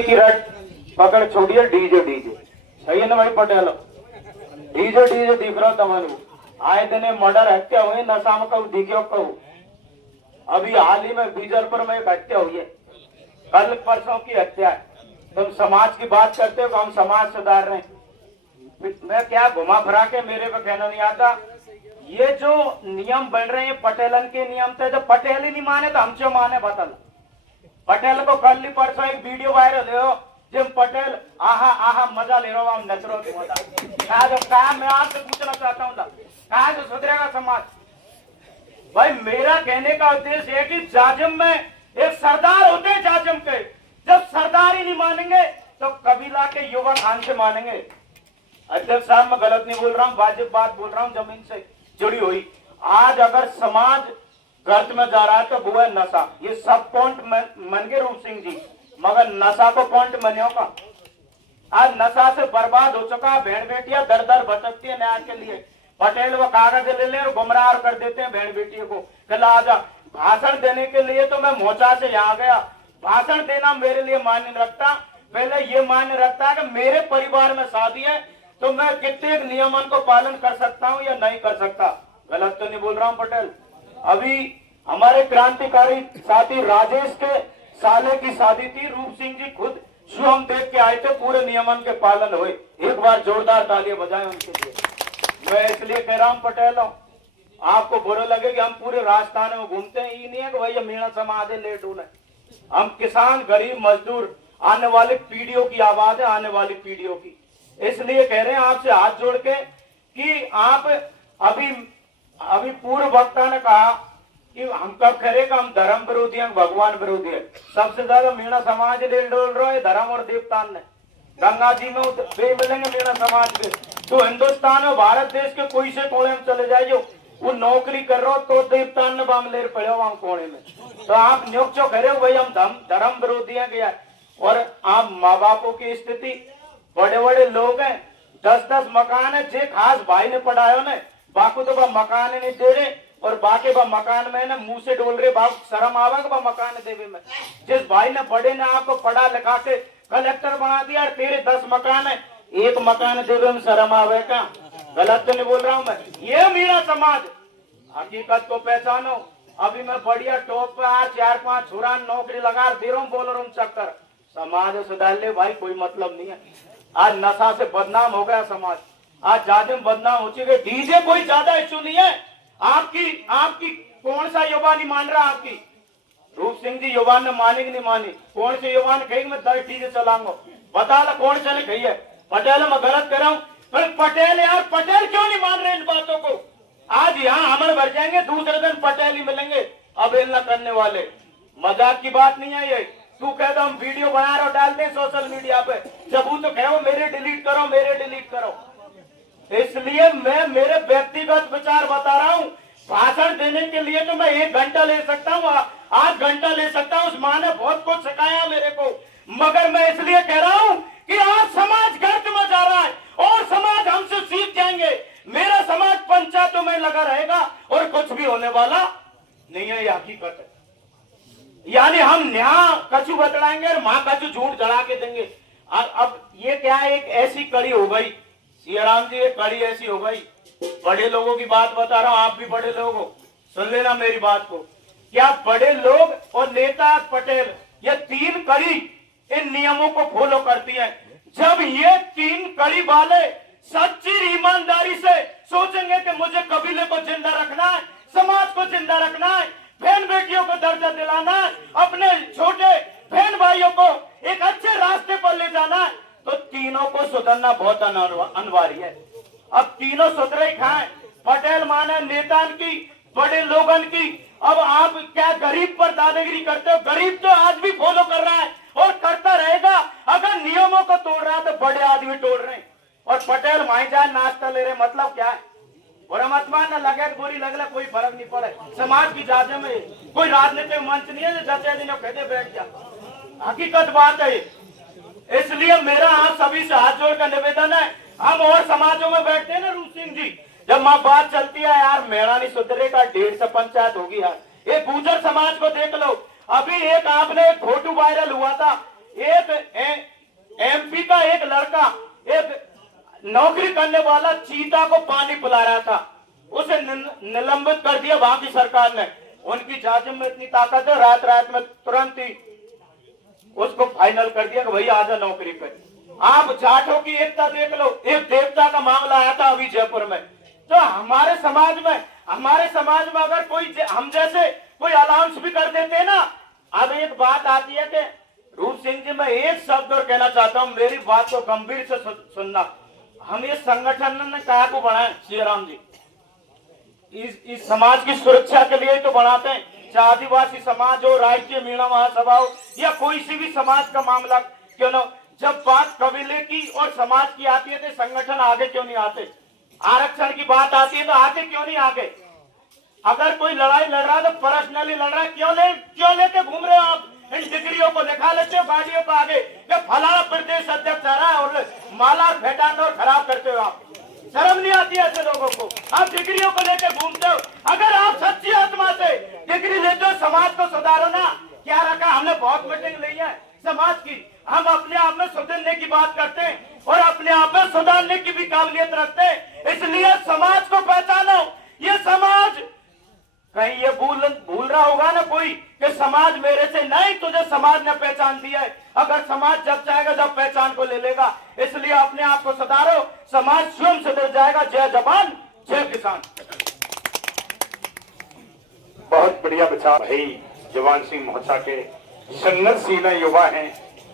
की रट पकड़ छोड़िए डीजे डीजे सही है ना भाई पटेल। डीजे डीजे दिख रहा तमनु आए दिन मर्डर हत्या हुई नशा में कहूँ दिखो कहूँ। अभी हाल ही में बीजलपुर में एक हत्या हुई है, कल परसों की हत्या है। तुम समाज की बात करते हो कि हम समाज सुधार रहे हैं। मैं क्या घुमा फिरा के मेरे पे कहना नहीं आता। ये जो नियम बन रहे हैं पटेलन के नियम थे, जो पटेल ही नहीं माने तो हम क्यों माने बतल। पटेल को कल ही परसों एक वीडियो वायरल हो जिम पटेल आहा आहा मजा ले रहा हूँ नजरों की मजा। मैं आपसे पूछना चाहता हूँ कहा जो सुधरेगा समाज। भाई मेरा कहने का उद्देश्य है कि जाजिम में एक सरदार होते हैं जाजिम के, जब सरदार ही नहीं मानेंगे तो कबीला के युवा खान से मानेंगे। अध्यक्ष साहब मैं गलत नहीं बोल रहा हूँ, वाजिब बात बोल रहा हूँ जमीन से जुड़ी हुई। आज अगर समाज गर्त में जा रहा है तो वो है नशा। ये सब पॉइंट मन गए रूप सिंह जी, मगर नशा को पॉइंट मनियों का। आज नशा से बर्बाद हो चुका है। भेड़ बेटियां दर दर भटकती है न्याय के लिए। पटेल वो कागज ले ले और गुमराह कर देते हैं भेड़ बेटियों को। कल आजा भाषण देने के लिए तो मैं मोचा से यहाँ गया। भाषण देना मेरे लिए मान्य रखता, पहले ये मान्य रखता है कि मेरे परिवार में शादी है तो मैं कितने नियमन को पालन कर सकता हूँ या नहीं कर सकता। गलत तो नहीं बोल रहा हूँ पटेल। अभी हमारे क्रांतिकारी साथी राजेश के साले की शादी थी, रूप सिंह जी खुद शुभम देख के आए थे, पूरे नियमन के पालन हुए। एक बार जोरदार तालियां बजाएं उनके लिए। मैं इसलिए कह रहा हूं पटेल, आपको बुरा लगे कि हम पूरे राजस्थान में घूमते हैं, ये नहीं है कि भैया मीणा समाज है लेट होना। हम किसान गरीब मजदूर आने वाली पीढ़ियों की आवाज है, आने वाली पीढ़ियों की। इसलिए कह रहे हैं आपसे हाथ जोड़ के कि आप अभी पूर्व वक्ता ने कहा कि हम कब करेगा, हम धर्म विरोधी हैं भगवान विरोधी है। सबसे ज्यादा मीणा समाज ले डोल रहा है धर्म और देवतान ने। गंगा जी में वे मिलेंगे मीणा समाज के। तो हिंदुस्तान और भारत देश के कोई से कोने में चले जाइए, वो नौकरी कर रहा हो तो देवतान ने बाम ले पड़े वहां कोने में। तो आप नियुक्त जो करे भाई हम धर्म विरोधी है गया। और आप माँ बापों की स्थिति, बड़े बड़े लोग हैं, 10-10 मकान है, जे खास भाई ने पढ़ाया ने बाको तो मकान नहीं दे रहे और बाकी मकान में ना मुंह से डोल रहे। बाप शर्म आवेगा मकान देवे में। जिस भाई ने बड़े ने आपको पढ़ा लिखा के कलेक्टर बना दिया, तेरे 10 मकान है, एक मकान देवे में शर्म आवेगा। गलत तो नहीं बोल रहा हूं मैं। ये मीणा समाज हकीकत को पहचानो। अभी मैं बढ़िया टॉप पे 4-5 छुरा नौकरी लगा दे रहा हूँ, बोल रहा हूँ चक्कर। समाज सुधार ले भाई, कोई मतलब नहीं है। आज नशा से बदनाम हो गया समाज, आज जाजिम बदनाम हो चुके। डीजे कोई ज्यादा इश्यू नहीं है। आपकी कौन सा युवा नहीं मान रहा आपकी? रूप सिंह जी युवा ने मानी कि नहीं मानी? कौन से युवा ने कही मैं 10 डीजे चलाऊंगा? बता ला कौन सा ने कही है? पटेल मैं गलत कर रहा हूँ? पर पटेल यार, पटेल क्यों नहीं मान रहे इन बातों को? आज यहाँ अमल भर जाएंगे, दूसरे दिन पटेल ही मिलेंगे अवहेलना करने वाले। मजाक की बात नहीं है ये। तू कहता हम वीडियो बना रहे हो डालते हैं सोशल मीडिया पे, सबूत तो कहो मेरे डिलीट करो, मेरे डिलीट करो। इसलिए मैं मेरे व्यक्तिगत विचार बता रहा हूँ। भाषण देने के लिए तो मैं 1 घंटा ले सकता हूँ, 8 घंटा ले सकता हूँ। उस माँ ने बहुत कुछ सिखाया मेरे को, मगर मैं इसलिए कह रहा हूँ कि आज समाज गर्त में जा रहा है और समाज हमसे सीख जाएंगे। मेरा समाज पंचायतों में लगा रहेगा और कुछ भी होने वाला नहीं है, ये हकीकत है। यानी हम यहाँ कछु बतलाएंगे और माँ कछु झूठ जड़ा के देंगे। अब ये क्या है, एक ऐसी कड़ी हो गई सियाराम जी, एक कड़ी ऐसी हो गई। बड़े लोगों की बात बता रहा हूँ, आप भी बड़े लोग हो, सुन लेना मेरी बात को। क्या बड़े लोग और नेता पटेल ये 3 कड़ी इन नियमों को फॉलो करती है। जब ये 3 कड़ी वाले सच्ची ईमानदारी से सोचेंगे कि मुझे कबीले को जिंदा रखना है, समाज को जिंदा रखना है, बहन बेटियों को दर्जा दिलाना है, अपने छोटे बहन भाइयों को एक अच्छे रास्ते पर ले जाना है, तो तीनों को सुधरना बहुत अनिवार्य है। अब तीनों सुधरे खाएं, पटेल माने नेता की, बड़े लोगन की। अब आप क्या गरीब पर दादागिरी करते हो? गरीब तो आज भी फॉलो कर रहा है और करता रहेगा। अगर नियमों को तोड़ रहा है तो बड़े आदमी तोड़ रहे हैं। और पटेल माई जान नाश्ता ले रहे, मतलब क्या है? और मत मानना लगे बुरी लगला, कोई फर्क नहीं पड़े। समाज की जांच में कोई राजनीतिक मंच नहीं है जो जचे दिनों कहते बैठ जा। हकीकत बात है। इसलिए मेरा आप सभी से हाथ जोड़ का निवेदन है, हम और समाजों में बैठते हैं ना रूप सिंह जी, जब माँ बात चलती है यार मेरा नहीं सुधरेगा, 150 पंचायत होगी यार। एक गुर्जर समाज को देख लो, अभी एक आपने एक फोटो वायरल हुआ था, एक का एक नौकरी करने वाला चीता को पानी पिला रहा था, उसे निलंबित कर दिया वहां की सरकार ने। उनकी जाजिम में इतनी ताकत है, रात रात में तुरंत ही उसको फाइनल कर दिया कि भैया आजा नौकरी पे। आप जाटों की एकता देख लो, एक देवता का मामला आया था अभी जयपुर में। तो हमारे समाज में अगर कोई हम जैसे कोई अलाउंस भी कर देते ना। अब एक बात आती है कि रूप सिंह जी, मैं एक शब्द और कहना चाहता हूं, मेरी बात को गंभीर से सुनना। हम इस संगठन ने कहा को बनाए श्रीराम जी, इस समाज की सुरक्षा के लिए तो बनाते हैं। चाहे आदिवासी समाज हो, राष्ट्रीय मीणा महासभा हो, या कोई सी भी समाज का मामला क्यों ना, जब बात कबीले की और समाज की आती है तो संगठन आगे क्यों नहीं आते? आरक्षण की बात आती है तो आते क्यों नहीं आगे? अगर कोई लड़ाई लड़ रहा है तो पर्सनली लड़ रहा है, क्यों लेके घूम रहे हो आप? इन डिग्रियों को लिखा लेते हो गाड़ियों को आगे कि फलाना प्रदेश अध्यक्ष आ रहा है और माला फेंटाते और खराब करते हो आप। शर्म नहीं आती है ऐसे लोगों को? आप डिग्रियों को लेकर घूमते हो। अगर आप सच्ची आत्मा से डिग्री लेते हो, समाज को सुधारो ना। क्या रखा, हमने बहुत मीटिंग ली है समाज की, हम अपने आप में सुधरने की बात करते हैं और अपने आप में सुधारने की भी काबिलियत रखते हैं। इसलिए समाज को पहचानो। ये समाज कहीं ये भूल रहा होगा ना कोई कि समाज मेरे से नहीं, तुझे समाज ने पहचान दिया है। अगर समाज जब चाहेगा जब पहचान को ले लेगा। इसलिए अपने आप को सुधारो, समाज स्वयं सुधर जाएगा। जय जवान जय किसान। बहुत बढ़िया विचार भाई जवान सिंह मोर्चा के। संघर्षशील युवा हैं,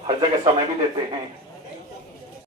हर जगह समय भी देते हैं।